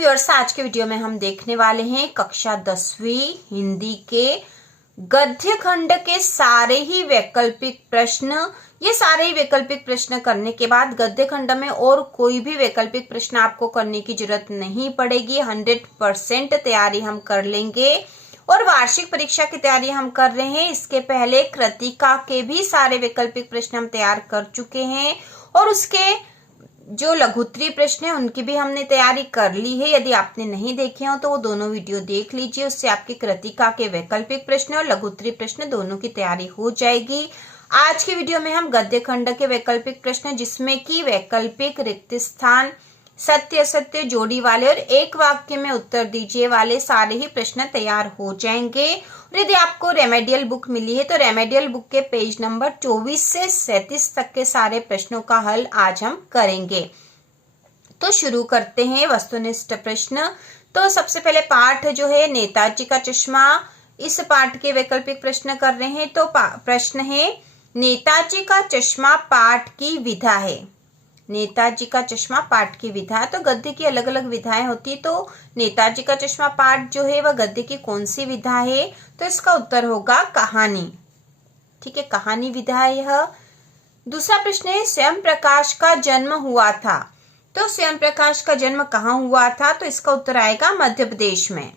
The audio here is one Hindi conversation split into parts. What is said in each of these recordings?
व्यूअर्स, आज के वीडियो में हम देखने वाले हैं कक्षा 10वीं हिंदी के गद्य खंड के सारे ही वैकल्पिक प्रश्न। ये सारे ही वैकल्पिक प्रश्न करने के बाद गद्य खंड में और कोई भी वैकल्पिक प्रश्न आपको करने की जरूरत नहीं पड़ेगी। 100% तैयारी हम कर लेंगे और वार्षिक परीक्षा की तैयारी हम कर रहे हैं। इसके पहले कृतिका के भी सारे वैकल्पिक प्रश्न हम तैयार कर चुके हैं और उसके जो लघुत्तरीय प्रश्न है उनकी भी हमने तैयारी कर ली है। यदि आपने नहीं देखे हो तो वो दोनों वीडियो देख लीजिए, उससे आपकी कृतिका के वैकल्पिक प्रश्न और लघुत्तरीय प्रश्न दोनों की तैयारी हो जाएगी। आज की वीडियो में हम गद्य खंड के वैकल्पिक प्रश्न, जिसमें कि वैकल्पिक, रिक्त स्थान, सत्य असत्य, जोड़ी वाले और एक वाक्य में उत्तर दीजिए वाले सारे ही प्रश्न तैयार हो जाएंगे। और यदि आपको रेमेडियल बुक मिली है तो रेमेडियल बुक के पेज नंबर 24 से 37 तक के सारे प्रश्नों का हल आज हम करेंगे। तो शुरू करते हैं वस्तुनिष्ठ प्रश्न। तो सबसे पहले पाठ जो है नेताजी का चश्मा, इस पाठ के वैकल्पिक प्रश्न कर रहे हैं। तो प्रश्न है नेताजी का चश्मा पाठ की विधा है। नेताजी का चश्मा पाठ की विधा, तो गद्य की अलग अलग विधाएं होती है। तो नेताजी का चश्मा पाठ जो है वह गद्य की कौन सी विधा है? तो इसका उत्तर होगा कहानी। ठीक है, कहानी विधा है यह। दूसरा प्रश्न है स्वयं प्रकाश का जन्म हुआ था। तो स्वयं प्रकाश का जन्म कहाँ हुआ था? तो इसका उत्तर आएगा मध्य प्रदेश में।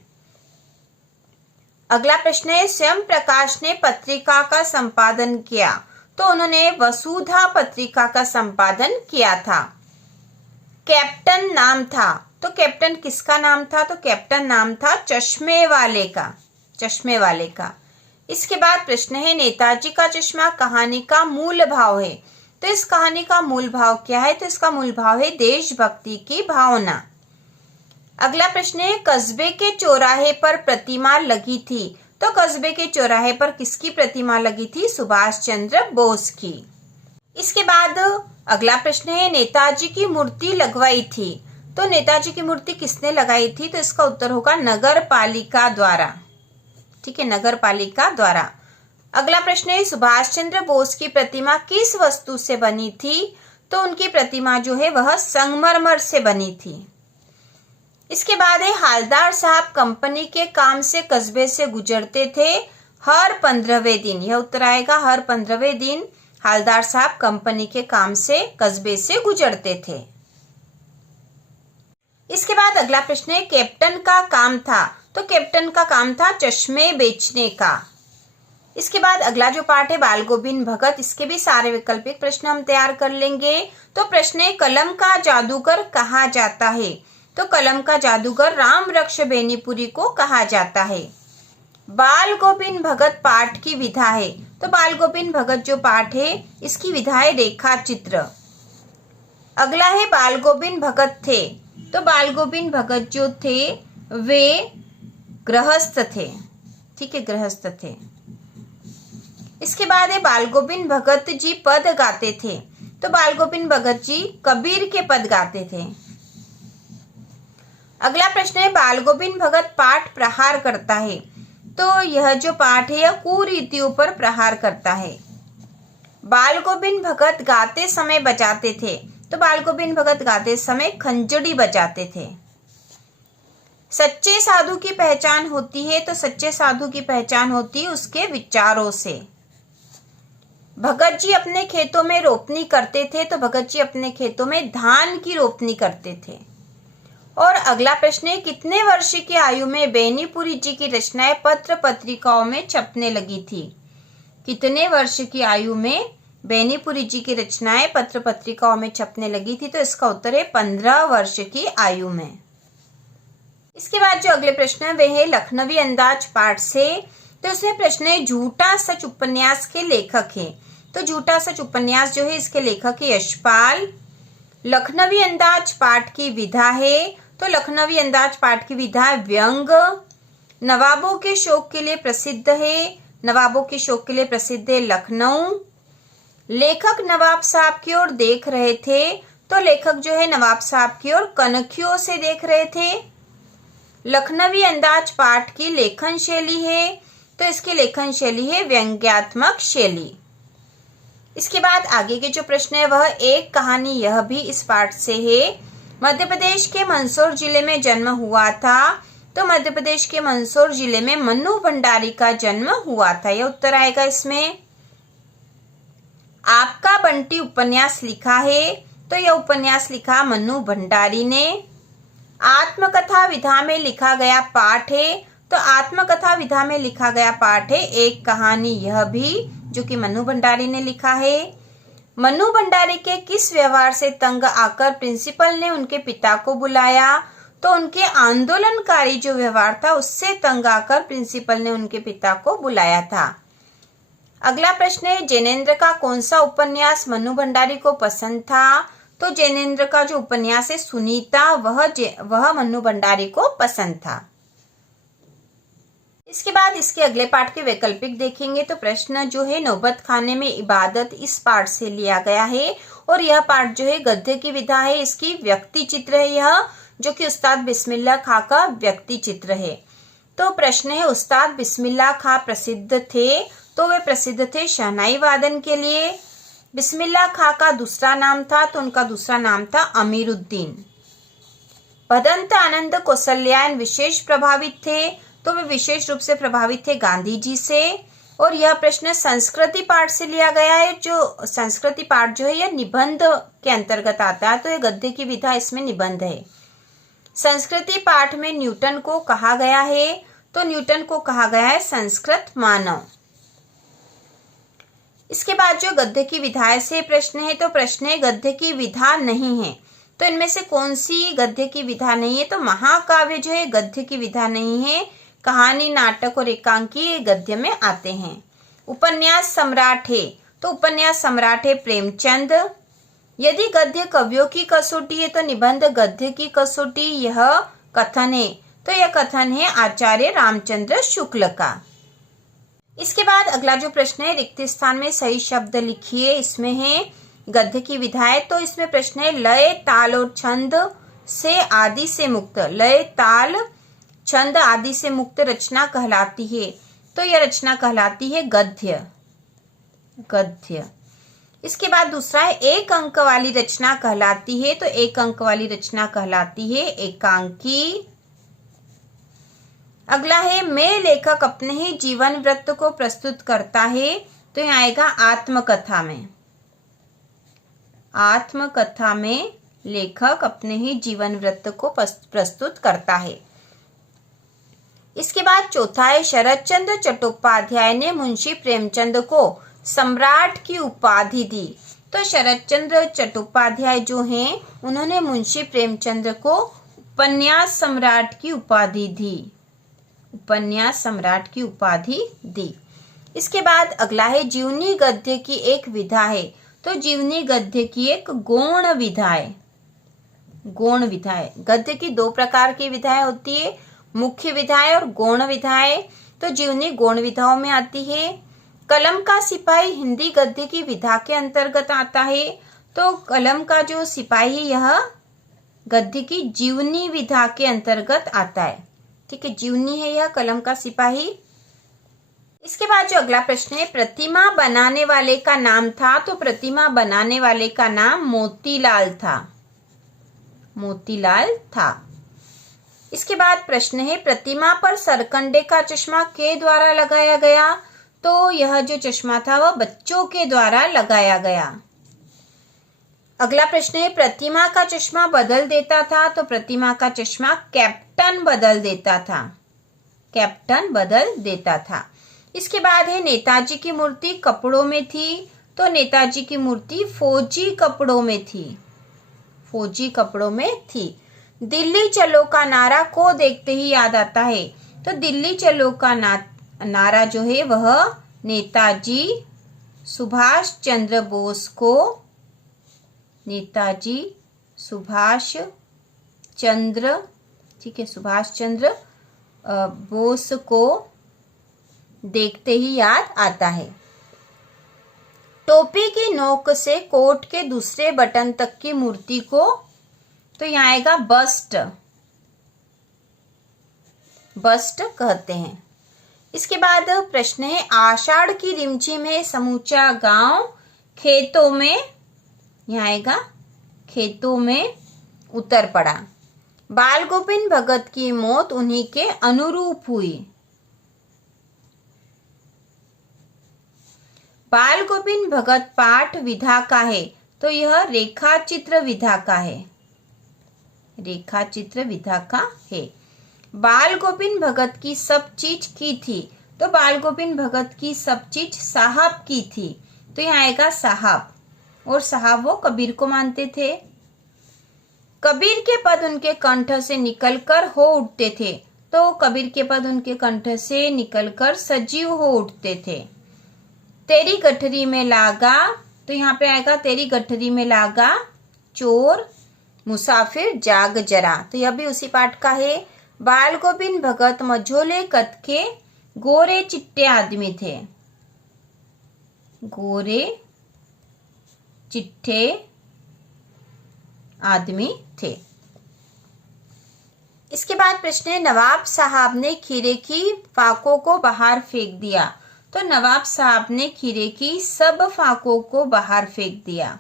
अगला प्रश्न है स्वयं प्रकाश ने पत्रिका का संपादन किया। तो उन्होंने वसुधा पत्रिका का संपादन किया था। कैप्टन नाम था, तो कैप्टन किसका नाम था? तो कैप्टन नाम था चश्मे वाले का, चश्मे वाले का। इसके बाद प्रश्न है नेताजी का चश्मा कहानी का मूल भाव है। तो इस कहानी का मूल भाव क्या है? तो इसका मूल भाव है देशभक्ति की भावना। अगला प्रश्न है कस्बे के चौराहे पर प्रतिमा लगी थी। तो कस्बे के चौराहे पर किसकी प्रतिमा लगी थी? सुभाष चंद्र बोस की। इसके बाद अगला प्रश्न है नेताजी की मूर्ति लगवाई थी। तो नेताजी की मूर्ति किसने लगाई थी? तो इसका उत्तर होगा नगर पालिका द्वारा। ठीक है, नगर पालिका द्वारा। अगला प्रश्न है सुभाष चंद्र बोस की प्रतिमा किस वस्तु से बनी थी? तो उनकी प्रतिमा जो है वह संगमरमर से बनी थी। इसके बाद है हालदार साहब कंपनी के काम से कस्बे से गुजरते थे हर 15वें दिन। यह उत्तर आएगा हर 15वें दिन हालदार साहब कंपनी के काम से कस्बे से गुजरते थे। इसके बाद अगला प्रश्न है कैप्टन का काम था। तो कैप्टन का काम था चश्मे बेचने का। इसके बाद अगला जो पाठ है बाल गोविंद भगत, इसके भी सारे वैकल्पिक प्रश्न हम तैयार कर लेंगे। तो प्रश्न है कलम का जादूगर कहा जाता है। तो कलम का जादूगर राम वृक्ष बेनीपुरी को कहा जाता है। बाल गोविंद भगत पाठ की विधा है। तो बाल गोविंद भगत जो पाठ है इसकी विधा है रेखा चित्र। अगला है बाल गोविंद भगत थे। तो बाल गोविंद भगत जो थे वे गृहस्थ थे। ठीक है, गृहस्थ थे। इसके बाद है बाल गोविंद भगत जी पद गाते थे। तो बाल गोविंद भगत जी कबीर के पद गाते थे। अगला प्रश्न है बाल गोविंद भगत पाठ प्रहार करता है। तो यह जो पाठ है यह कुरीतियों पर प्रहार करता है। बाल गोविंद भगत गाते समय बजाते थे। तो बाल गोविंद भगत गाते समय खंजड़ी बजाते थे। सच्चे साधु की पहचान होती है। तो सच्चे साधु की पहचान होती है उसके विचारों से। भगत जी अपने खेतों में रोपनी करते थे। तो भगत जी अपने खेतों में धान की रोपनी करते थे। और अगला प्रश्न है कितने वर्ष की आयु में बेनीपुरी जी की रचनाएं पत्र पत्रिकाओं में छपने लगी थी? कितने वर्ष की आयु में बेनीपुरी जी की रचनाएं पत्र पत्रिकाओं में छपने लगी थी? तो इसका उत्तर है 15 वर्ष की आयु में। इसके बाद जो अगले प्रश्न है वे है लखनवी अंदाज पाठ से। तो इसमें प्रश्न है झूठा सच उपन्यास के लेखक है। तो झूठा सच उपन्यास जो है इसके लेखक है यशपाल। लखनवी अंदाज पाठ की विधा है। तो लखनवी अंदाज पाठ की विधा व्यंग। नवाबों के शौक के लिए प्रसिद्ध है। नवाबों के शौक के लिए प्रसिद्ध है लखनऊ। लेखक नवाब साहब की ओर देख रहे थे। तो लेखक जो है नवाब साहब की ओर कनखियों से देख रहे थे। लखनवी अंदाज पाठ की लेखन शैली है। तो इसकी लेखन शैली है व्यंग्यात्मक शैली। इसके बाद आगे के जो प्रश्न है वह एक कहानी यह भी इस पाठ से है। मध्य प्रदेश के मंदसौर जिले में जन्म हुआ था। तो मध्य प्रदेश के मंदसौर जिले में मन्नू भंडारी का जन्म हुआ था। यह उत्तर आएगा इसमें। आपका बंटी उपन्यास लिखा है, तो यह उपन्यास लिखा मन्नू भंडारी ने। आत्मकथा विधा में लिखा गया पाठ है, तो आत्मकथा विधा में लिखा गया पाठ है एक कहानी यह भी, जो कि मन्नू भंडारी ने लिखा है। मन्नू भंडारी के किस व्यवहार से तंग आकर प्रिंसिपल ने उनके पिता को बुलाया? तो उनके आंदोलनकारी जो व्यवहार था उससे तंग आकर प्रिंसिपल ने उनके पिता को बुलाया था। अगला प्रश्न है, जैनेन्द्र का कौन सा उपन्यास मन्नू भंडारी को पसंद था? तो जैनेन्द्र का जो उपन्यास है सुनीता, वह मन्नू भंडारी को पसंद था। इसके बाद इसके अगले पाठ के वैकल्पिक देखेंगे। तो प्रश्न जो है नौबत खाने में इबादत, इस पाठ से लिया गया है और यह पाठ जो है गद्य की विधा है। इसकी व्यक्ति चित्र है यह, जो कि उस्ताद बिस्मिल्लाह खां का व्यक्ति चित्र है। तो प्रश्न है, उस्ताद बिस्मिल्लाह खां प्रसिद्ध थे, तो वे प्रसिद्ध थे शहनाई वादन के लिए। बिस्मिल्लाह खां का दूसरा नाम था, तो उनका दूसरा नाम था अमीरुद्दीन। भदंत आनंद कौशल्यायन विशेष प्रभावित थे, तो वे विशेष रूप से प्रभावित थे गांधी जी से। और यह प्रश्न संस्कृति पाठ से लिया गया है। जो संस्कृति पाठ जो है यह निबंध के अंतर्गत आता है, तो यह गद्य की विधा, इसमें निबंध है। संस्कृति पाठ में न्यूटन को कहा गया है, तो न्यूटन को कहा गया है संस्कृत मानव। इसके बाद जो गद्य की विधा से प्रश्न है, तो प्रश्न है गद्य की विधा नहीं है, तो इनमें से कौन सी गद्य की विधा नहीं है? तो महाकाव्य जो है गद्य की विधा नहीं है। कहानी, नाटक और एकांकी गद्य में आते हैं। उपन्यास सम्राट है, तो उपन्यास सम्राट है प्रेमचंद। यदि गद्य कवियों की कसौटी है, तो निबंध गद्य की कसौटी, यह कथन है, तो यह कथन है आचार्य रामचंद्र शुक्ल का। इसके बाद अगला जो प्रश्न है, रिक्त स्थान में सही शब्द लिखिए। इसमें है गद्य की विधाएं, तो इसमें प्रश्न है लय, ताल और छंद से आदि से मुक्त, लय, ताल, छंद आदि से मुक्त रचना कहलाती है, तो यह रचना कहलाती है गद्य। गद्य। इसके बाद दूसरा है एक अंक वाली रचना कहलाती है, तो एक अंक वाली रचना कहलाती है एकांकी। अगला है मैं लेखक अपने ही जीवन वृत्त को प्रस्तुत करता है, तो यहाँ आएगा आत्मकथा में। आत्मकथा में लेखक अपने ही जीवन वृत्त को प्रस्तुत करता है। इसके बाद चौथा है शरतचंद्र चट्टोपाध्याय ने मुंशी प्रेमचंद को सम्राट की उपाधि दी, तो शरतचंद्र चट्टोपाध्याय जो हैं उन्होंने मुंशी प्रेमचंद को उपन्यास सम्राट की उपाधि दी, उपन्यास सम्राट की उपाधि दी। इसके बाद अगला है जीवनी गद्य की एक विधा है, तो जीवनी गद्य की एक गौण विधा है। गौण विधाएं, गद्य की दो प्रकार की विधाएं होती है, मुख्य विधाएं और गौण विधाएं। तो जीवनी गौण विधाओं में आती है। कलम का सिपाही हिंदी गद्य की विधा के अंतर्गत आता है, तो कलम का जो सिपाही यह गद्य की जीवनी विधा के अंतर्गत आता है। ठीक है, जीवनी है यह कलम का सिपाही। इसके बाद जो अगला प्रश्न है प्रतिमा बनाने वाले का नाम था, तो प्रतिमा बनाने वाले का नाम मोतीलाल था, मोतीलाल था। इसके बाद प्रश्न है प्रतिमा पर सरकंडे का चश्मा के द्वारा लगाया गया, तो यह जो चश्मा था वह बच्चों के द्वारा लगाया गया। अगला प्रश्न है प्रतिमा का चश्मा बदल देता था, तो प्रतिमा का चश्मा कैप्टन बदल देता था, कैप्टन बदल देता था। इसके बाद है नेताजी की मूर्ति कपड़ों में थी, तो नेताजी की मूर्ति फौजी कपड़ों में थी, फौजी कपड़ों में थी। दिल्ली चलो का नारा को देखते ही याद आता है, तो दिल्ली चलो का नारा जो है वह नेताजी सुभाष चंद्र बोस को, नेताजी सुभाष चंद्र, ठीक है, सुभाष चंद्र बोस को देखते ही याद आता है। टोपी की नोक से कोट के दूसरे बटन तक की मूर्ति को, तो यहाँ आएगा बस्ट, बस्ट कहते हैं। इसके बाद प्रश्न है आषाढ़ की रिमझिम में समूचा गांव खेतों में, यहाँ आएगा खेतों में उत्तर पड़ा। बाल गोविंद भगत की मौत उन्हीं के अनुरूप हुई। बाल गोविंद भगत पाठ विधा का है, तो यह रेखा चित्र विधा का है। रेखा चित्र विधा का है। बाल गोविंद भगत की सब चीज की थी, तो बाल गोविंद भगत की सब चीज साहब की थी, तो यहाँ आएगा साहब। और साहब वो कबीर को मानते थे। कबीर के पद उनके कंठ से निकलकर हो उठते थे, तो कबीर के पद उनके कंठ से निकलकर सजीव हो उठते थे। तेरी गठरी में लागा, तो यहाँ पे आएगा तेरी गठरी में लागा चोर मुसाफिर जाग जरा, तो यह भी उसी पाठ का है। बाल गोविंद भगत मझोले कद के गोरे चिट्टे आदमी थे। गोरे चिट्टे आदमी थे। इसके बाद प्रश्न है, नवाब साहब ने खीरे की फाकों को बाहर फेंक दिया, तो नवाब साहब ने खीरे की सब फाकों को बाहर फेंक दिया।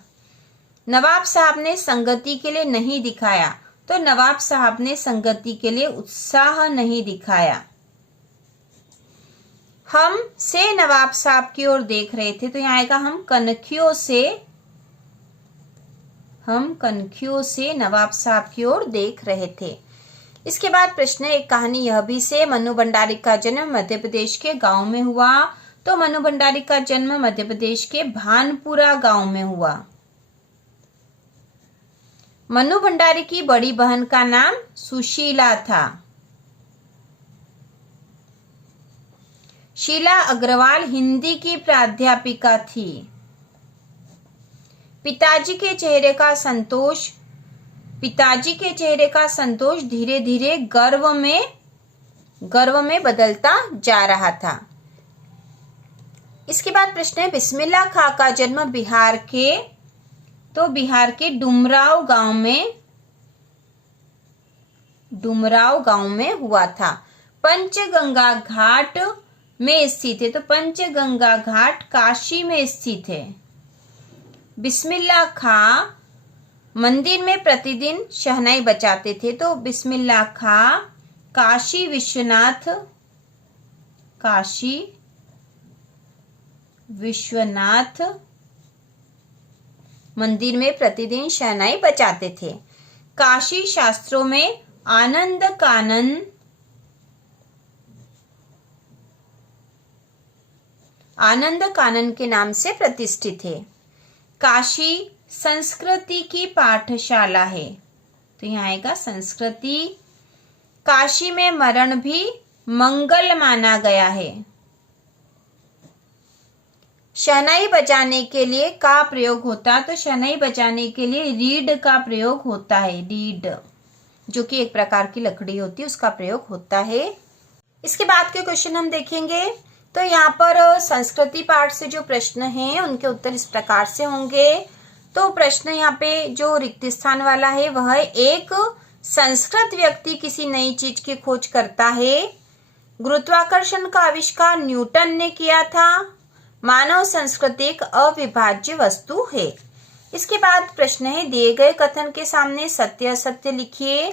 नवाब साहब ने संगति के लिए नहीं दिखाया, तो नवाब साहब ने संगति के लिए उत्साह नहीं दिखाया। हम से नवाब साहब की ओर देख रहे थे, तो यहाँ आएगा हम कनखियों से नवाब साहब की ओर देख रहे थे। इसके बाद प्रश्न एक कहानी यह भी से, मनु भंडारी का जन्म मध्य प्रदेश के गांव में हुआ, तो मनु भंडारी का जन्म मध्य प्रदेश के भानपुरा गांव में हुआ। मनु भंडारी की बड़ी बहन का नाम सुशीला था। शीला अग्रवाल हिंदी की प्राध्यापिका थी। पिताजी के चेहरे का संतोष धीरे धीरे गर्व में बदलता जा रहा था। इसके बाद प्रश्न है, बिस्मिल्लाह खां का जन्म बिहार के डुमराव गांव में हुआ था। पंचगंगा घाट में स्थित है, तो पंचगंगा घाट काशी में स्थित है। बिस्मिल्लाह खां मंदिर में प्रतिदिन शहनाई बजाते थे, तो बिस्मिल्लाह खां काशी विश्वनाथ मंदिर में प्रतिदिन शहनाई बजाते थे। काशी शास्त्रों में आनंद कानन के नाम से प्रतिष्ठित है। काशी संस्कृति की पाठशाला है, तो यहाँ आएगा संस्कृति। काशी में मरण भी मंगल माना गया है। शहनाई बजाने के लिए का प्रयोग होता है, तो शहनाई बजाने के लिए रीड का प्रयोग होता है। रीड जो कि एक प्रकार की लकड़ी होती है, उसका प्रयोग होता है। इसके बाद के क्वेश्चन हम देखेंगे, तो यहाँ पर संस्कृति पाठ से जो प्रश्न हैं उनके उत्तर इस प्रकार से होंगे। तो प्रश्न यहाँ पे जो रिक्त स्थान वाला है वह है, एक संस्कृत व्यक्ति किसी नई चीज की खोज करता है। गुरुत्वाकर्षण का आविष्कार न्यूटन ने किया था। मानव संस्कृति एक अविभाज्य वस्तु है। इसके बाद प्रश्न है, दिए गए कथन के सामने सत्य असत्य लिखिए।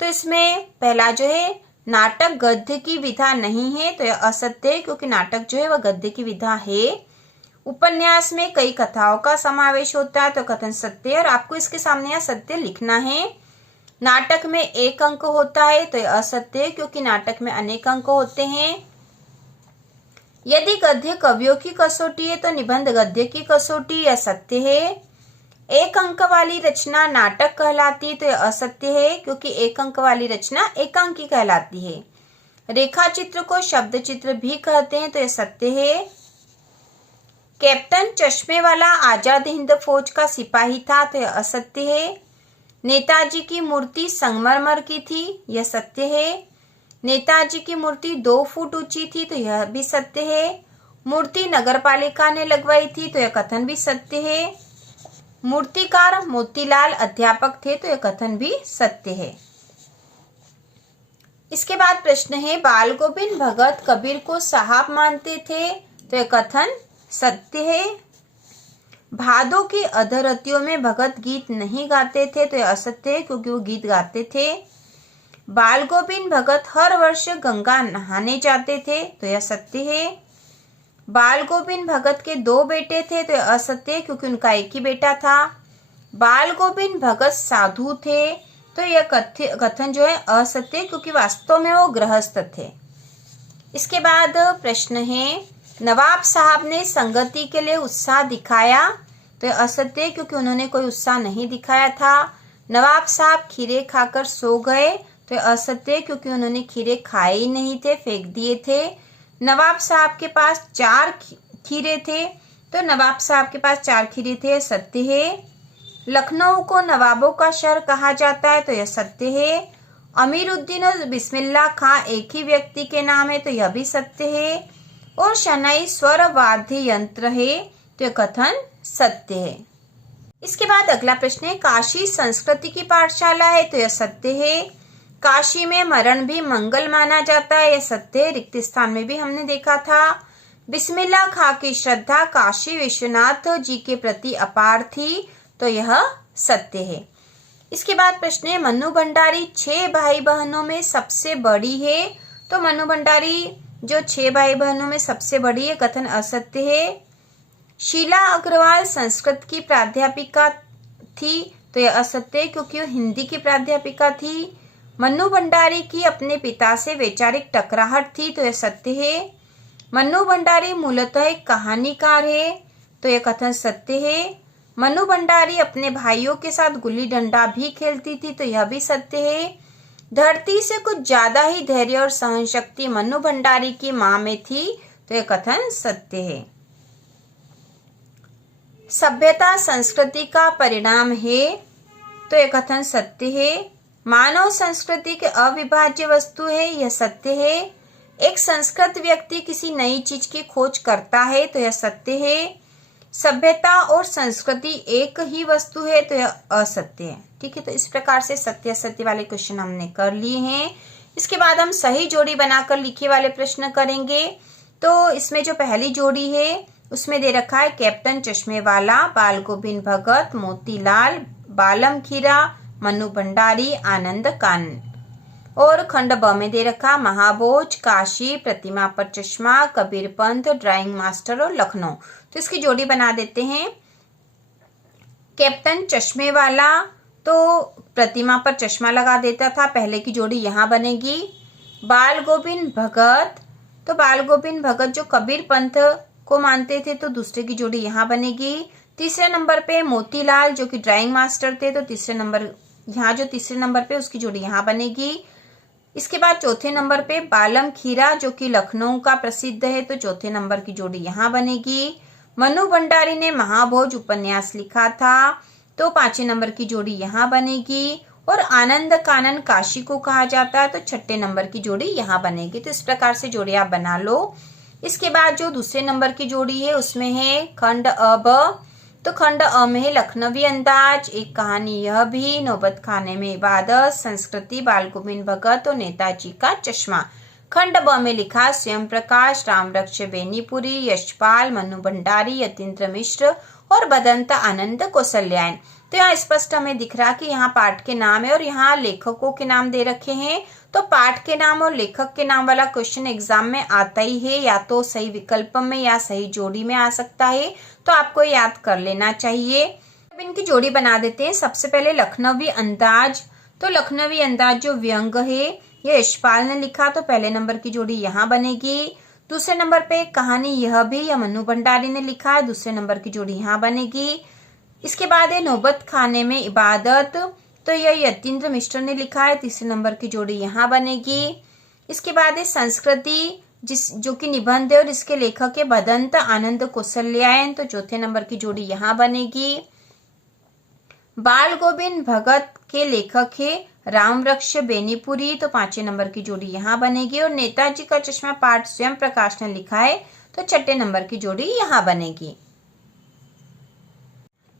तो इसमें पहला जो है, नाटक गद्य की विधा नहीं है, तो यह असत्य है क्योंकि नाटक जो है वह गद्य की विधा है। उपन्यास में कई कथाओं का समावेश होता है, तो कथन सत्य है और आपको इसके सामने यह सत्य लिखना है। नाटक में एक अंक होता है, तो यह असत्य है क्योंकि नाटक में अनेक अंक होते हैं। यदि गद्य कवियों की कसौटी है, तो निबंध गद्य की कसौटी, यह सत्य है। एक अंक वाली रचना नाटक कहलाती है, तो यह असत्य है क्योंकि एक अंक वाली रचना एकांकी कहलाती है। रेखा चित्र को शब्द चित्र भी कहते हैं, तो यह सत्य है। कैप्टन चश्मे वाला आजाद हिंद फौज का सिपाही था, तो यह असत्य है। नेताजी की मूर्ति संगमरमर की थी, यह सत्य है। नेताजी की मूर्ति 2 फुट ऊंची थी, तो यह भी सत्य है। मूर्ति नगरपालिका ने लगवाई थी, तो यह कथन भी सत्य है। मूर्तिकार मोतीलाल अध्यापक थे, तो यह कथन भी सत्य है। इसके बाद प्रश्न है, बाल गोविंद भगत कबीर को साहब मानते थे, तो यह कथन सत्य है। भादों की अधरतियों में भगत गीत नहीं गाते थे, तो यह असत्य है क्योंकि वो गीत गाते थे। बाल गोविंद भगत हर वर्ष गंगा नहाने जाते थे, तो यह सत्य है। बाल गोविंद भगत के 2 बेटे थे, तो यह असत्य है क्योंकि उनका एक ही बेटा था। बाल गोविंद भगत साधु थे, तो यह कथन जो है असत्य क्योंकि वास्तव में वो गृहस्थ थे। इसके बाद प्रश्न है, नवाब साहब ने संगति के लिए उत्साह दिखाया, तो यह असत्य क्योंकि उन्होंने कोई उत्साह नहीं दिखाया था। नवाब साहब खीरे खाकर सो गए, तो यह असत्य क्योंकि उन्होंने खीरे खाए ही नहीं थे, फेंक दिए थे। नवाब साहब के पास 4 खीरे थे, तो नवाब साहब के पास 4 खीरे थे, सत्य है। लखनऊ को नवाबों का शहर कहा जाता है, तो यह सत्य है। अमीरुद्दीन और बिस्मिल्लाह खां एक ही व्यक्ति के नाम है, तो यह भी सत्य है। और शनाई स्वर वाद्य यंत्र है, तो यह कथन सत्य है। इसके बाद अगला प्रश्न है, काशी संस्कृति की पाठशाला है, तो यह सत्य है। काशी में मरण भी मंगल माना जाता है, यह सत्य है। रिक्त स्थान में भी हमने देखा था। बिस्मिल्लाह खां की श्रद्धा काशी विश्वनाथ जी के प्रति अपार थी, तो यह सत्य है। इसके बाद प्रश्न है, मन्नू भंडारी 6 भाई बहनों में सबसे बड़ी है, तो मन्नू भंडारी जो 6 भाई बहनों में सबसे बड़ी है, कथन असत्य है। शीला अग्रवाल संस्कृत की प्राध्यापिका थी, तो यह असत्य है क्योंकि वो हिंदी की प्राध्यापिका थी। मन्नू भंडारी की अपने पिता से वैचारिक टकराहट थी, तो यह सत्य है। मन्नू भंडारी मूलतः एक कहानीकार है, तो यह कथन सत्य है। मन्नू भंडारी अपने भाइयों के साथ गुल्ली डंडा भी खेलती थी, तो यह भी सत्य है। धरती से कुछ ज्यादा ही धैर्य और सहन शक्ति मन्नू भंडारी की मां में थी, तो यह कथन सत्य है। सभ्यता संस्कृति का परिणाम है, तो यह कथन सत्य है। मानव संस्कृति के अविभाज्य वस्तु है, यह सत्य है। एक संस्कृत व्यक्ति किसी नई चीज की खोज करता है, तो यह सत्य है। सभ्यता और संस्कृति एक ही वस्तु है, तो यह असत्य है। ठीक है, तो इस प्रकार से सत्य असत्य वाले क्वेश्चन हमने कर लिए हैं। इसके बाद हम सही जोड़ी बनाकर लिखे वाले प्रश्न करेंगे। तो इसमें जो पहली जोड़ी है उसमें दे रखा है कैप्टन चश्मे वाला, बाल गोविंद भगत, मोतीलाल, बालम खीरा, मन्नू भंडारी, आनंद कानन। और खंड ब में दे रखा महाभोज, काशी, प्रतिमा पर चश्मा, कबीर पंथ, ड्राइंग मास्टर और लखनऊ। तो इसकी जोड़ी बना देते हैं। कैप्टन चश्मे वाला तो प्रतिमा पर चश्मा लगा देता था, पहले की जोड़ी यहाँ बनेगी। बाल गोविंद भगत, तो बाल गोविंद भगत जो कबीर पंथ को मानते थे, तो दूसरे की जोड़ी यहाँ बनेगी। तीसरे नंबर पे मोतीलाल जो कि ड्राइंग मास्टर थे, तो तीसरे नंबर यहाँ जो तीसरे नंबर पे उसकी जोड़ी यहाँ बनेगी। इसके बाद चौथे नंबर पे बालम खीरा जो कि लखनऊ का प्रसिद्ध है, तो चौथे नंबर की जोड़ी यहाँ बनेगी। मन्नू भंडारी ने महाभोज उपन्यास लिखा था, तो 5वें नंबर की जोड़ी यहाँ बनेगी। और आनंद कानन काशी को कहा जाता है, तो 6ठे नंबर की जोड़ी यहाँ बनेगी। तो इस प्रकार से जोड़ी आप बना लो। इसके बाद जो दूसरे नंबर की जोड़ी है उसमें है खंड अब, तो खंड अ में है लखनवी अंदाज, एक कहानी यह भी, नौबत खाने में इबादत, संस्कृति, बाल गोविंद भगत और नेताजी का चश्मा। खंड ब में लिखा स्वयं प्रकाश, रामवृक्ष बेनीपुरी, यशपाल, मन्नू भंडारी, यतीन्द्र मिश्र और बदंत आनंद कौशल्यायन। तो यहाँ स्पष्ट हमें दिख रहा कि यहाँ पाठ के नाम है और यहाँ लेखकों के नाम दे रखे हैं। तो पाठ के नाम और लेखक के नाम वाला क्वेश्चन एग्जाम में आता ही है, या तो सही विकल्प में या सही जोड़ी में आ सकता है, तो आपको याद कर लेना चाहिए। अब इनकी जोड़ी बना देते हैं। सबसे पहले लखनवी अंदाज, तो लखनवी अंदाज जो व्यंग है ये यशपाल ने लिखा, तो पहले नंबर की जोड़ी यहाँ बनेगी। दूसरे नंबर पे कहानी यह भी, या मन्नू भंडारी ने लिखा है, दूसरे नंबर की जोड़ी यहाँ बनेगी। इसके बाद है नौबत खाने में इबादत, तो यह यतीन्द्र मिश्र ने लिखा है, तीसरे नंबर की जोड़ी यहाँ बनेगी। इसके बाद है संस्कृति जो कि निबंध है और इसके लेखक है बदंत आनंद कौशल्यायन, तो चौथे नंबर की जोड़ी यहाँ बनेगी। बाल गोविंद भगत के लेखक है रामवृक्ष बेनीपुरी, तो 5वें नंबर की जोड़ी यहाँ बनेगी। और नेताजी का चश्मा पाठ स्वयं प्रकाश ने लिखा है, तो 6ठे नंबर की जोड़ी यहाँ बनेगी।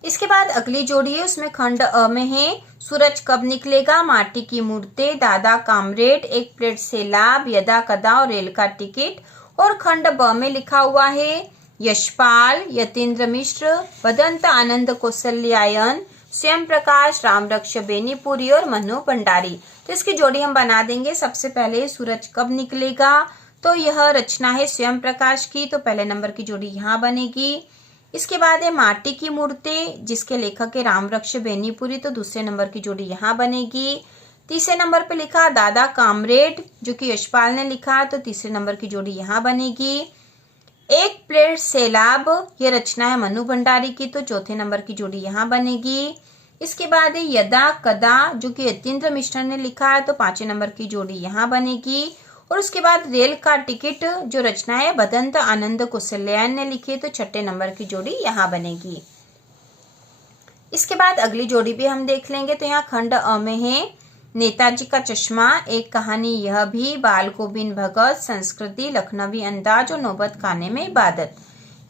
इसके बाद अगली जोड़ी है, उसमें खंड अ में है सूरज कब निकलेगा, माटी की मूर्तें, दादा कामरेड, एक प्लेट से लाभ, यदा कदा और रेल का टिकट। और खंड ब में लिखा हुआ है यशपाल, यतीन्द्र मिश्र, बदंत आनंद कौशल्यायन, स्वयं प्रकाश, रामरक्ष बेनीपुरी और मनु भंडारी। तो इसकी जोड़ी हम बना देंगे। सबसे पहले सूरज कब निकलेगा, तो यह रचना है स्वयं प्रकाश की, तो पहले नंबर की जोड़ी यहाँ बनेगी। इसके बाद है माटी की मूर्ति, जिसके लेखक है रामरक्ष बेनीपुरी, तो दूसरे नंबर की जोड़ी यहाँ बनेगी। तीसरे नंबर पे लिखा दादा कामरेड, जो कि यशपाल ने लिखा, तो तीसरे नंबर की जोड़ी यहाँ बनेगी। एक प्लेट सैलाब, ये रचना है मनु भंडारी की, तो चौथे नंबर की जोड़ी यहाँ बनेगी। इसके बाद है यदा कदा, जो कि यतीन्द्र मिश्र ने लिखा है, तो पांचवें नंबर की जोड़ी यहाँ बनेगी। और उसके बाद रेल का टिकट, जो रचना है बदंत आनंद कौशल्यायन ने लिखी, तो छठे नंबर की जोड़ी यहाँ बनेगी। इसके बाद अगली जोड़ी भी हम देख लेंगे। तो यहाँ खंड अ में है नेताजी का चश्मा, एक कहानी यह भी, बाल गोविंद भगत, संस्कृति, लखनवी अंदाज और नौबत खाने में इबादत।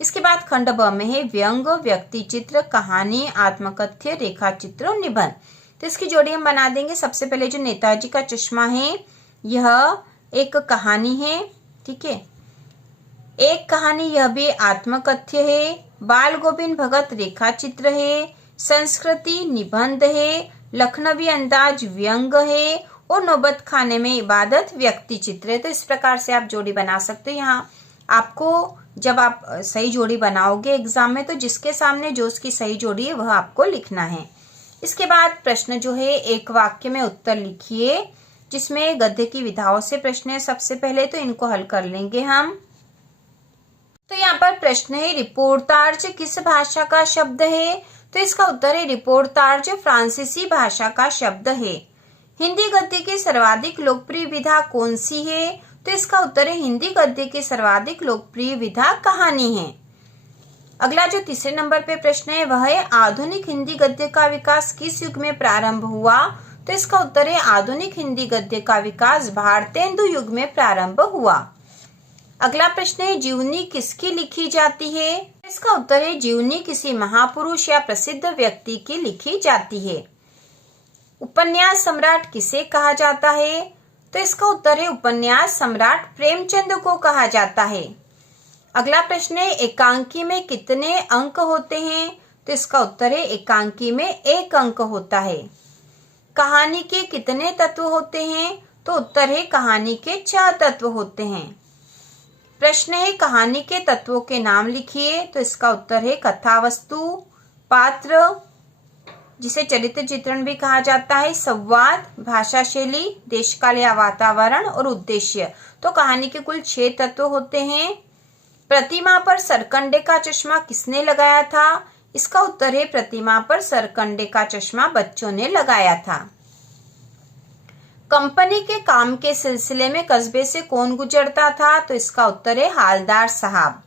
इसके बाद खंड ब में है व्यंग, व्यक्ति चित्र, कहानी, आत्मकथ्य, रेखा चित्र और निबंध। तो इसकी जोड़ी हम बना देंगे। सबसे पहले जो नेताजी का चश्मा है, यह एक कहानी है, ठीक है। एक कहानी यह भी आत्मकथ्य है। बाल गोविंद भगत रेखा चित्र है। संस्कृति निबंध है। लखनवी अंदाज व्यंग है और नौबत खाने में इबादत व्यक्ति चित्र है। तो इस प्रकार से आप जोड़ी बना सकते हो। यहाँ आपको जब आप सही जोड़ी बनाओगे एग्जाम में, तो जिसके सामने जो उसकी सही जोड़ी है वह आपको लिखना है। इसके बाद प्रश्न जो है एक वाक्य में उत्तर लिखिए, जिसमें गद्य की विधाओं से प्रश्न है। सबसे पहले तो इनको हल कर लेंगे हम। तो यहाँ पर प्रश्न है रिपोर्टार्ज किस भाषा का शब्द है, तो इसका उत्तर है रिपोर्टार्ज फ्रांसीसी भाषा का शब्द है। हिंदी गद्य की सर्वाधिक लोकप्रिय विधा कौन सी है, तो इसका उत्तर है हिंदी गद्य की सर्वाधिक लोकप्रिय विधा कहानी है। अगला जो तीसरे नंबर पे प्रश्न है वह है आधुनिक हिंदी गद्य का विकास किस युग में प्रारंभ हुआ, तो इसका उत्तर है आधुनिक हिंदी गद्य का विकास भारतेंदु युग में प्रारंभ हुआ। अगला प्रश्न है जीवनी किसकी लिखी जाती है, इसका उत्तर है जीवनी किसी महापुरुष या प्रसिद्ध व्यक्ति की लिखी जाती है। उपन्यास सम्राट किसे कहा जाता है, तो इसका उत्तर है उपन्यास सम्राट प्रेमचंद को कहा जाता है। अगला प्रश्न है एकांकी में कितने अंक होते हैं, तो इसका उत्तर है एकांकी में 1 अंक होता है। कहानी के कितने तत्व होते हैं, तो उत्तर है कहानी के 4 तत्व होते हैं। प्रश्न है कहानी के तत्वों के नाम लिखिए, तो इसका उत्तर है कथा वस्तु, पात्र जिसे चरित्र चित्रण भी कहा जाता है, संवाद, भाषा शैली, देश काल या वातावरण और उद्देश्य। तो कहानी के कुल 6 तत्व होते हैं। प्रतिमा पर सरकंडे का चश्मा किसने लगाया था, इसका उत्तर है प्रतिमा पर सरकंडे का चश्मा बच्चों ने लगाया था। कंपनी के काम के सिलसिले में कस्बे से कौन गुजरता था, तो इसका उत्तर है हालदार साहब।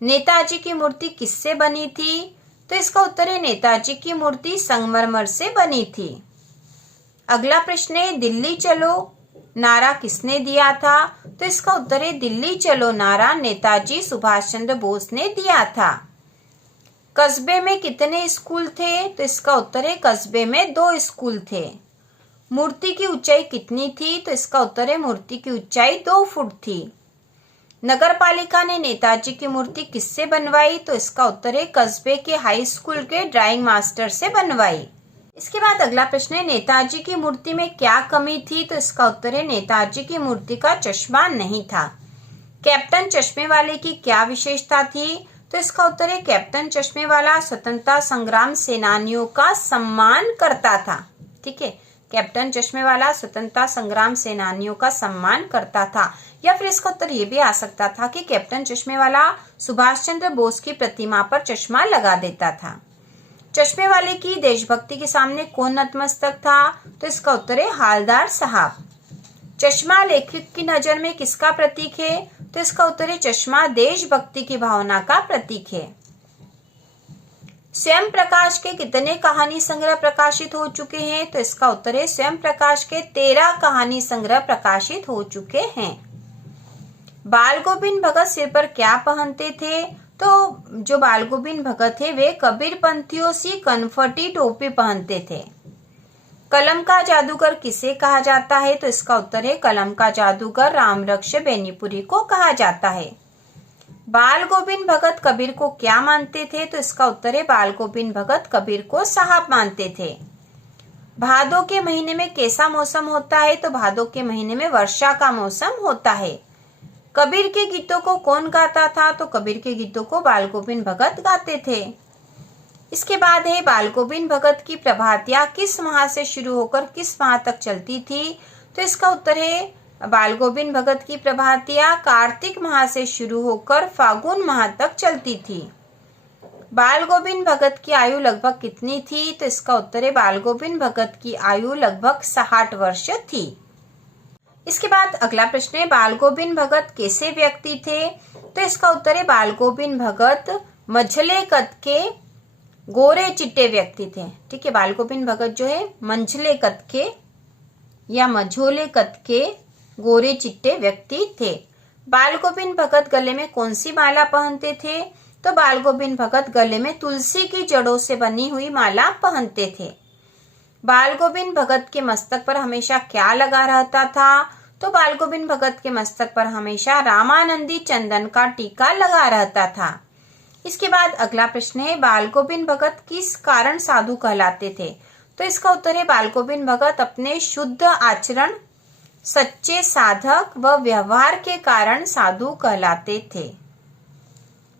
नेताजी की मूर्ति किससे बनी थी, तो इसका उत्तर है नेताजी की मूर्ति संगमरमर से बनी थी। अगला प्रश्न है दिल्ली चलो नारा किसने दिया था, तो इसका उत्तर है दिल्ली चलो नारा नेताजी सुभाष चंद्र बोस ने दिया था। कस्बे में कितने स्कूल थे, तो इसका उत्तर है कस्बे में 2 स्कूल थे। मूर्ति की ऊंचाई कितनी थी, तो इसका उत्तर है मूर्ति की ऊंचाई 2 फुट थी। नगर पालिका ने नेताजी की मूर्ति किससे बनवाई, तो इसका उत्तर है कस्बे के हाई स्कूल के ड्राइंग मास्टर से बनवाई। इसके बाद अगला प्रश्न है नेताजी की मूर्ति में क्या कमी थी, तो इसका उत्तर है नेताजी की मूर्ति का चश्मा नहीं था। कैप्टन चश्मे वाले की क्या विशेषता थी, तो इसका उत्तर है कैप्टन चश्मे वाला स्वतंत्रता संग्राम सेनानियों का सम्मान करता था। ठीक है, कैप्टन चश्मे वाला स्वतंत्रता संग्राम सेनानियों का सम्मान करता था। या फिर इसका उत्तर ये भी आ सकता था कि कैप्टन चश्मे वाला सुभाष चंद्र बोस की प्रतिमा पर चश्मा लगा देता था। चश्मे वाले की देशभक्ति के सामने कौन नतमस्तक था, तो इसका उत्तर है हालदार साहब। चश्मा लेखक की नजर में किसका प्रतीक है, तो इसका उत्तर है चश्मा देशभक्ति की भावना का प्रतीक है। स्वयं प्रकाश के कितने कहानी संग्रह प्रकाशित हो चुके हैं, तो इसका उत्तर है स्वयं प्रकाश के 13 कहानी संग्रह प्रकाशित हो चुके हैं। बाल गोविंद भगत सिर पर क्या पहनते थे, तो जो बाल गोविंद भगत थे वे कबीर पंथियों सी कनफटी टोपी पहनते थे। कलम का जादूगर किसे कहा जाता है, तो इसका उत्तर है कलम का जादूगर रामरक्ष बेनीपुरी को कहा जाता है। बाल गोविंद भगत कबीर को क्या मानते थे? तो इसका उत्तर है बाल गोविंद भगत कबीर को साहब मानते थे। भादों के महीने में कैसा मौसम होता है? तो भादों के महीने में वर्षा का मौसम होता है। कबीर के गीतों को कौन गाता था? तो कबीर के गीतों को बाल गोविंद भगत गाते थे। इसके बाद है बाल गोविंद भगत की प्रभातियां किस माह से शुरू होकर किस माह तक चलती थी? तो इसका उत्तर है बाल गोविंद भगत की प्रभातियां कार्तिक माह से शुरू होकर फागुन माह तक चलती थी। बाल गोविंद भगत की आयु लगभग कितनी थी? तो इसका उत्तर है बाल गोविंद भगत की आयु लगभग 60 वर्ष थी। इसके बाद अगला प्रश्न है बाल गोविंद भगत कैसे व्यक्ति थे? तो इसका उत्तर है बाल गोविंद भगत मझले कद के गोरे चिट्टे व्यक्ति थे। ठीक है, बाल गोविंद भगत जो है मंझले कद के या मझोले कद के गोरे चिट्टे व्यक्ति थे। बाल गोविंद भगत गले में कौन सी माला पहनते थे? तो बाल गोविंद भगत गले में तुलसी की जड़ों से बनी हुई माला पहनते थे। बाल गोविंद भगत के मस्तक पर हमेशा क्या लगा रहता था? तो बाल गोविंद भगत के मस्तक पर हमेशा रामानंदी चंदन का टीका लगा रहता था। इसके बाद अगला प्रश्न है बाल गोविंद भगत किस कारण साधु कहलाते थे? तो इसका उत्तर है बाल गोविंद भगत अपने शुद्ध आचरण, सच्चे साधक व व्यवहार के कारण साधु कहलाते थे।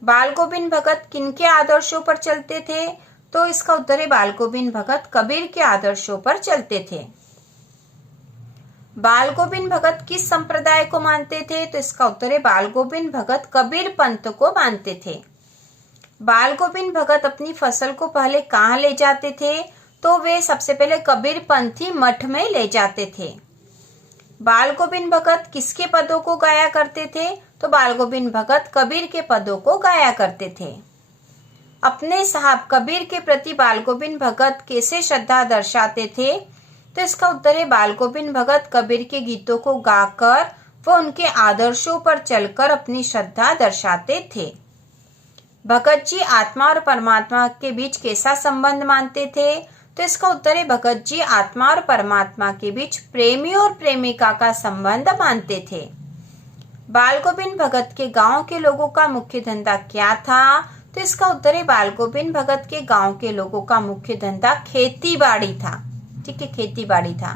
बाल गोविंद भगत किनके आदर्शों पर चलते थे? तो इसका उत्तर है बाल गोविंद भगत कबीर के आदर्शों पर चलते थे। बाल गोविंद भगत किस संप्रदाय को मानते थे? तो इसका उत्तर है बाल गोविंद भगत कबीर पंथ को मानते थे। बाल गोविंद भगत अपनी फसल को पहले कहाँ ले जाते थे? तो वे सबसे पहले कबीर पंथी मठ में ले जाते थे। बाल गोविंद भगत किसके पदों को गाया करते थे? तो बाल गोविंद भगत कबीर के पदों को गाया करते थे। अपने साहब कबीर के प्रति बाल गोविंद भगत कैसे श्रद्धा दर्शाते थे? तो इसका उत्तर है बाल गोविंद भगत कबीर के गीतों को गाकर व उनके आदर्शों पर चलकर अपनी श्रद्धा दर्शाते थे। भगत जी आत्मा और परमात्मा के बीच कैसा संबंध मानते थे? तो इसका उत्तर है भगत जी आत्मा और परमात्मा के बीच प्रेमी और प्रेमिका का संबंध मानते थे। बाल गोविंद भगत के गांव के लोगों का मुख्य धंधा क्या था? तो इसका उत्तर है बाल गोविंद भगत के गांव के लोगों का मुख्य धंधा खेती बाड़ी था। ठीक है, खेती बाड़ी था।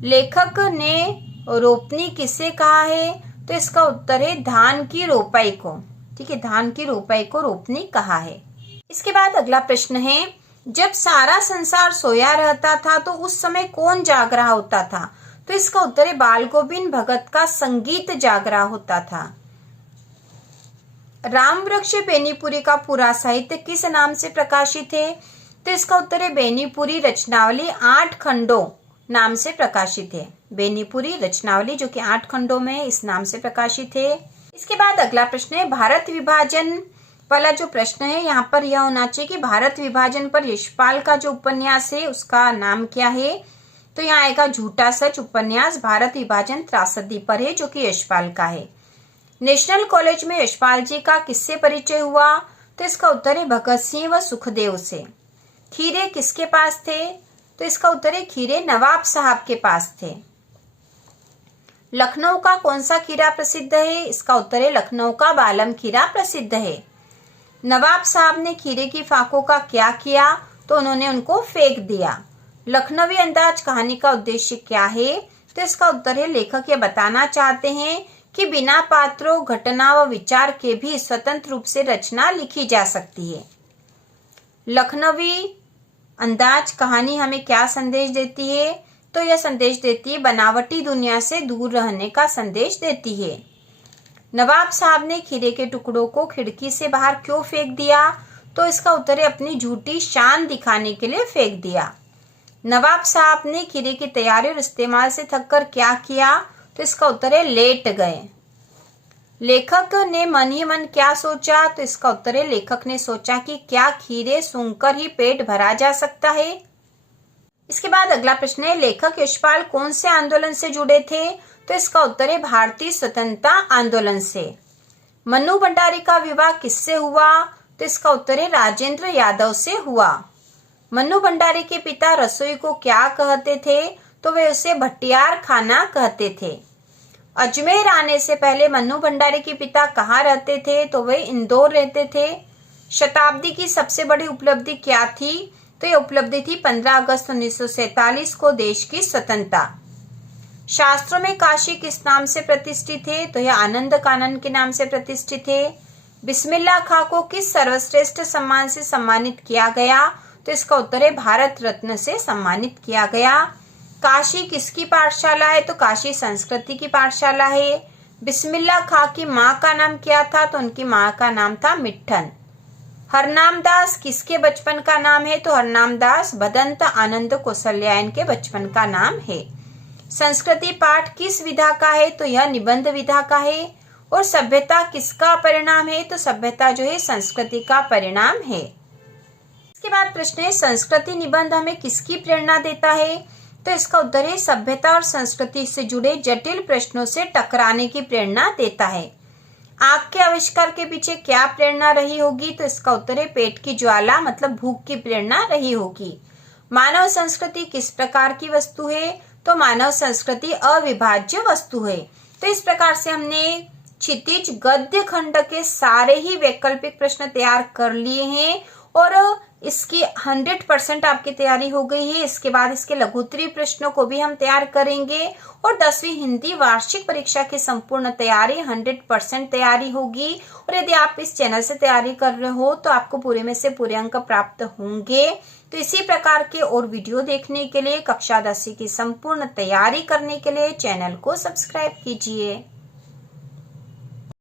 लेखक ने रोपनी किसे कहा है? तो इसका उत्तर है धान की रोपाई को। ठीक है, धान की रोपाई को रोपनी कहा है। इसके बाद अगला प्रश्न है जब सारा संसार सोया रहता था तो उस समय कौन जाग रहा होता था? तो इसका उत्तर है बाल गोविंद भगत का संगीत जाग रहा होता था। राम वृक्ष बेनीपुरी का पूरा साहित्य किस नाम से प्रकाशित है? तो इसका उत्तर है बेनीपुरी रचनावली 8 खंडों नाम से प्रकाशित है। बेनीपुरी रचनावली जो कि 8 खंडों में इस नाम से प्रकाशित है। इसके बाद अगला प्रश्न है भारत विभाजन वाला जो प्रश्न है यहाँ पर यह होना चाहिए कि भारत विभाजन पर यशपाल का जो उपन्यास है उसका नाम क्या है? तो यहाँ आएगा झूठा सच उपन्यास भारत विभाजन त्रासदी पर है जो कि यशपाल का है। नेशनल कॉलेज में यशपाल जी का किससे परिचय हुआ? तो इसका उत्तर है भगत सिंह व सुखदेव से। खीरे किसके पास थे? तो इसका उत्तर है खीरे नवाब साहब के पास थे। लखनऊ का कौन सा खीरा प्रसिद्ध है? इसका उत्तर है लखनऊ का बालम खीरा प्रसिद्ध है। नवाब साहब ने खीरे की फाकों का क्या किया? तो उन्होंने उनको फेंक दिया। लखनवी अंदाज कहानी का उद्देश्य क्या है? तो इसका उत्तर है लेखक ये बताना चाहते हैं कि बिना पात्रों, घटना व विचार के भी स्वतंत्र रूप से रचना लिखी जा सकती है। लखनवी अंदाज कहानी हमें क्या संदेश देती है? तो यह संदेश देती है बनावटी दुनिया से दूर रहने का संदेश देती है। नवाब साहब ने खीरे के टुकड़ों को खिड़की से बाहर क्यों फेंक दिया? तो इसका उत्तर है अपनी झूठी शान दिखाने के लिए फेंक दिया। नवाब साहब ने खीरे की तैयारी और इस्तेमाल से थककर क्या किया? तो इसका उत्तर है लेट गए। लेखक ने मन ही मन क्या सोचा? तो इसका उत्तर है लेखक ने सोचा कि क्या खीरे सूंघकर ही पेट भरा जा सकता है। इसके बाद अगला प्रश्न है लेखक यशपाल कौन से आंदोलन से जुड़े थे? तो इसका उत्तर है भारतीय स्वतंत्रता आंदोलन से। मन्नू भंडारी का विवाह किससे हुआ? तो इसका उत्तर है राजेंद्र यादव से हुआ। मन्नू भंडारी के पिता रसोई को क्या कहते थे? तो वे उसे भट्टियार खाना कहते थे। अजमेर आने से पहले मन्नू भंडारी के पिता कहाँ रहते थे? तो वे इंदौर रहते थे। शताब्दी की सबसे बड़ी उपलब्धि क्या थी? तो ये उपलब्धि थी 15 अगस्त 1947 को देश की स्वतंत्रता। शास्त्रों में काशी किस नाम से प्रतिष्ठित है? तो यह आनंद कानन के नाम से प्रतिष्ठित है। बिस्मिल्लाह खां को किस सर्वश्रेष्ठ सम्मान से सम्मानित किया गया? तो इसका उत्तर है भारत रत्न से सम्मानित किया गया। काशी किसकी पाठशाला है? तो काशी संस्कृति की पाठशाला है। बिस्मिल्लाह खां की माँ का नाम क्या था? तो उनकी माँ का नाम था मिट्ठन। हरनाम दास किसके बचपन का नाम है? तो हरनाम दास भदंत आनंद कौशल्यायन के बचपन का नाम है। संस्कृति पाठ किस विधा का है? तो यह निबंध विधा का है। और सभ्यता किसका परिणाम है? तो सभ्यता जो है संस्कृति का परिणाम है। इसके बाद प्रश्न है संस्कृति निबंध हमें किसकी प्रेरणा देता है? तो इसका उत्तर है सभ्यता और संस्कृति से जुड़े जटिल प्रश्नों से टकराने की प्रेरणा देता है। आग के आविष्कार के पीछे क्या प्रेरणा रही होगी? तो इसका उत्तर है पेट की ज्वाला मतलब भूख की प्रेरणा रही होगी। मानव संस्कृति किस प्रकार की वस्तु है? तो मानव संस्कृति अविभाज्य वस्तु है। तो इस प्रकार से हमने क्षितिज गद्य खंड के सारे ही वैकल्पिक प्रश्न तैयार कर लिए हैं और इसकी 100% आपकी तैयारी हो गई है। इसके बाद इसके लघुत्तरीय प्रश्नों को भी हम तैयार करेंगे और 10वीं हिंदी वार्षिक परीक्षा की संपूर्ण तैयारी 100% तैयारी होगी। और यदि आप इस चैनल से तैयारी कर रहे हो तो आपको पूरे में से पूरे अंक प्राप्त होंगे। तो इसी प्रकार के और वीडियो देखने के लिए कक्षा 10वीं की संपूर्ण तैयारी करने के लिए चैनल को सब्सक्राइब कीजिए।